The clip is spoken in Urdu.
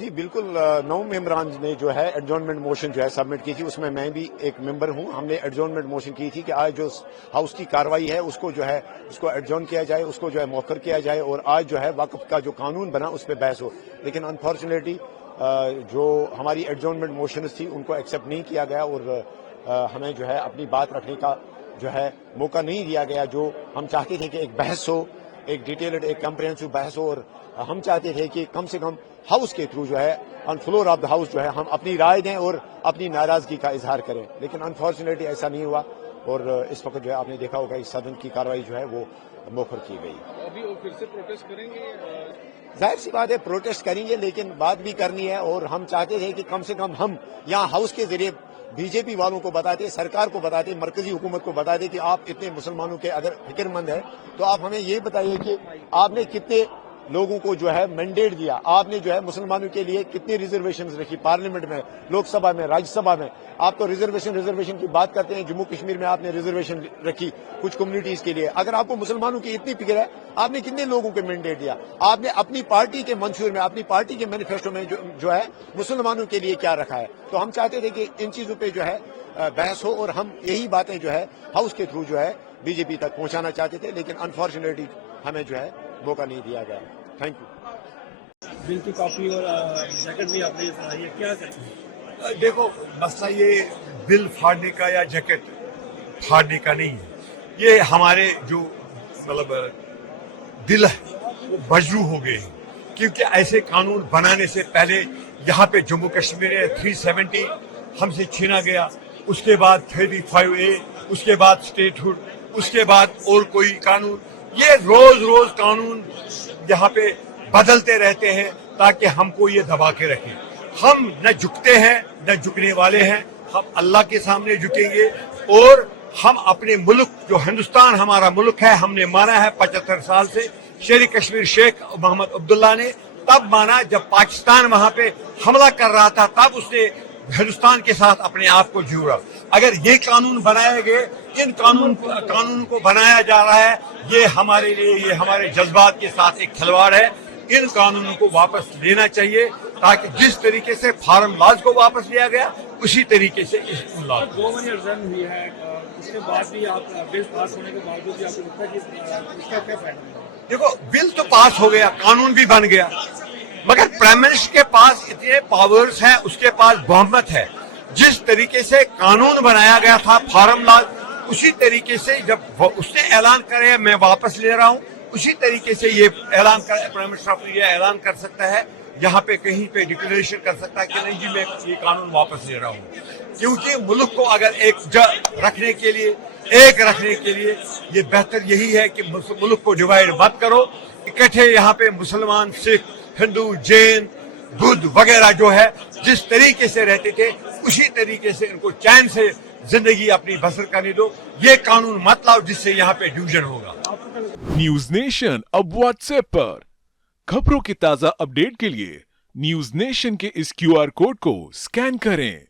جی بالکل 9 ممبران نے جو ہے ایڈجورنمنٹ موشن جو ہے سبمٹ کی تھی، اس میں بھی ایک ممبر ہوں. ہم نے ایڈجورنمنٹ موشن کی تھی کہ آج جو ہاؤس کی کاروائی ہے اس کو جو ہے اس کو ایڈجورن کیا جائے، اس کو جو ہے مؤخر کیا جائے اور آج جو ہے وقف کا جو قانون بنا اس پہ بحث ہو. لیکن انفارچونیٹلی جو ہماری ایڈجورنمنٹ موشنز تھی ان کو ایکسیپٹ نہیں کیا گیا اور ہمیں جو ہے اپنی بات رکھنے کا جو ہے موقع نہیں دیا گیا. جو ہم چاہتے تھے کہ ایک بحث ہو، ایک ڈیٹیلڈ ایک کمپریہنسو بحث ہو، اور ہم چاہتے تھے کہ کم سے کم ہاؤس کے تھرو جو ہے on floor of the house جو ہے ہم اپنی رائے دیں اور اپنی ناراضگی کا اظہار کریں. لیکن انفارچونیٹلی ایسا نہیں ہوا اور اس وقت جو ہے آپ نے دیکھا ہوگا اس صدن کی کاروائی جو ہے وہ مؤخر کی گئی. ابھی وہ پھر سے پروٹیسٹ کریں گے؟ ظاہر سی بات ہے پروٹیسٹ کریں گے، لیکن بات بھی کرنی ہے اور ہم چاہتے تھے کہ کم سے کم ہم یہاں ہاؤس کے ذریعے بی جے پی والوں کو بتاتے، سرکار کو بتاتے، مرکزی حکومت کو بتاتے کہ آپ اتنے مسلمانوں کے اگر فکر مند ہے تو آپ ہمیں یہ بتائیے کہ آپ نے کتنے لوگوں کو جو ہے مینڈیٹ دیا، آپ نے جو ہے مسلمانوں کے لیے کتنی ریزرویشنز رکھی پارلیمنٹ میں، لوک سبھا میں، راجیہ سبھا میں. آپ تو ریزرویشن کی بات کرتے ہیں. جموں کشمیر میں آپ نے ریزرویشن رکھی کچھ کمیونٹیز کے لیے. اگر آپ کو مسلمانوں کی اتنی فکر ہے آپ نے کتنے لوگوں کو مینڈیٹ دیا؟ آپ نے اپنی پارٹی کے منشور میں، اپنی پارٹی کے مینیفیسٹو میں جو ہے مسلمانوں کے لیے کیا رکھا ہے؟ تو ہم چاہتے تھے کہ ان چیزوں پہ جو ہے بحث ہو اور ہم یہی باتیں جو ہے ہاؤس کے تھرو جو ہے بی جے پی تک پہنچانا چاہتے تھے، لیکن انفارچونیٹلی ہمیں جو ہے موقع نہیں دیا گیا. Thank you. بل کی کاپی اور جیکٹ بھی آپ نے یہ کیا کرتے ہیں؟ دیکھو مسئلہ یہ بل پھاڑنے کا یا جیکٹ پھاڑنے کا نہیں ہے. یہ ہمارے جو مطلب دل ہے وہ مجروح ہو گئے ہیں، کیونکہ ایسے قانون بنانے سے پہلے یہاں پہ جموں کشمیر 370 ہم سے چھینا گیا، اس کے بعد 35A، اس کے بعد اسٹیٹ ہوڈ، اس کے بعد اور کوئی قانون. یہ روز قانون یہاں پہ بدلتے رہتے ہیں تاکہ ہم کو یہ دبا کے رکھیں. ہم نہ جھکتے ہیں نہ جھکنے والے ہیں. ہم اللہ کے سامنے جھکیں گے اور ہم اپنے ملک جو ہندوستان ہمارا ملک ہے ہم نے مانا ہے 75 سال سے. شیر کشمیر شیخ محمد عبداللہ نے تب مانا جب پاکستان وہاں پہ حملہ کر رہا تھا، تب اس نے ہندوستان کے ساتھ اپنے آپ کو جوڑا. اگر یہ قانون بنائے گئے، ان قانون کو بنایا جا رہا ہے، یہ ہمارے لیے یہ ہمارے جذبات کے ساتھ ایک کھلواڑ ہے. ان قانونوں کو واپس لینا چاہیے تاکہ جس طریقے سے فارم لاز کو واپس لیا گیا اسی طریقے سے اس لا کو. 2 مہینے ریزن ہوئی ہے، اس کے بعد بھی آپ بل پاس ہونے کے باوجود بھی آپ کو لگتا ہے کہ اس کا کیا فائدہ ہے؟ دیکھو بل تو پاس ہو گیا، قانون بھی بن گیا، مگر پرائم منسٹر کے پاس اتنے پاورز ہیں، اس کے پاس بہمت ہے. جس طریقے سے قانون بنایا گیا تھا فارم لاز، اسی طریقے سے جب اس نے اعلان کرے میں واپس لے رہا ہوں، اسی طریقے سے یہ اعلان پرائم منسٹر یہ اعلان کر سکتا ہے، یہاں پہ کہیں پہ ڈکلیریشن کر سکتا ہے کہ نہیں جی میں یہ قانون واپس لے رہا ہوں. کیونکہ ملک کو اگر ایک رکھنے کے لیے یہ بہتر یہی ہے کہ ملک کو ڈیوائڈ مت کرو. اکٹھے یہاں پہ مسلمان، سکھ، ہندو، جین، بدھ وغیرہ جو ہے جس طریقے سے رہتے تھے اسی طریقے سے ان کو چین سے زندگی اپنی بسر کرنے دو. یہ قانون مت لاؤ جس سے یہاں پہ ڈویژن ہوگا. نیوز نیشن اب واٹس ایپ پر خبروں کی تازہ اپڈیٹ کے لیے نیوز نیشن کے اس QR کوڈ کو سکین کریں.